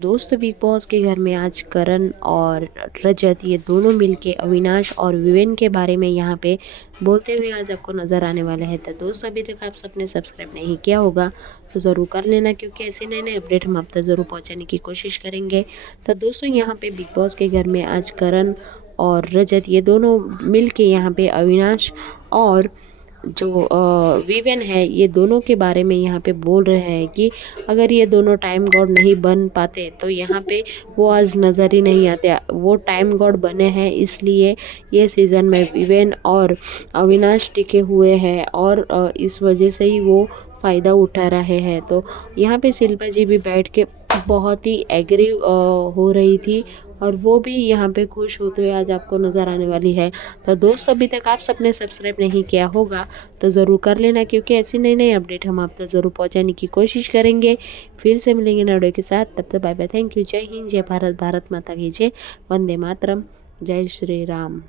दोस्तों big boss के घर में आज करण और रजत ये दोनों मिलके अविनाश और विवेन के बारे में यहाँ पे बोलते हुए आज आपको नज़र आने वाले हैं। तो दोस्तों अभी तक आप सबने सब्सक्राइब नहीं किया होगा तो ज़रूर कर लेना, क्योंकि ऐसे नए नए अपडेट हम आप तक ज़रूर पहुँचाने की कोशिश करेंगे। तो दोस्तों यहाँ पे बिग बॉस के घर में आज करण और रजत ये दोनों मिल के यहाँ पे अविनाश और जो विवेन है ये दोनों के बारे में यहाँ पे बोल रहे हैं कि अगर ये दोनों टाइम गॉड नहीं बन पाते तो यहाँ पे वो आज नज़र ही नहीं आते। वो टाइम गॉड बने हैं, इसलिए ये सीज़न में विवेन और अविनाश टिके हुए हैं और इस वजह से ही वो फ़ायदा उठा रहे हैं। तो यहाँ पे शिल्पा जी भी बैठ के बहुत ही एग्री हो रही थी और वो भी यहाँ पे खुश होते हुए आज आपको नज़र आने वाली है। तो दोस्तों अभी तक आप सबने सब्सक्राइब नहीं किया होगा तो ज़रूर कर लेना, क्योंकि ऐसी नई नई अपडेट हम आप तक ज़रूर पहुँचाने की कोशिश करेंगे। फिर से मिलेंगे नए वीडियो के साथ, तब तक बाय बाय, थैंक यू, जय हिंद, जय भारत, भारत माता की जय, वंदे मातरम, जय श्री राम।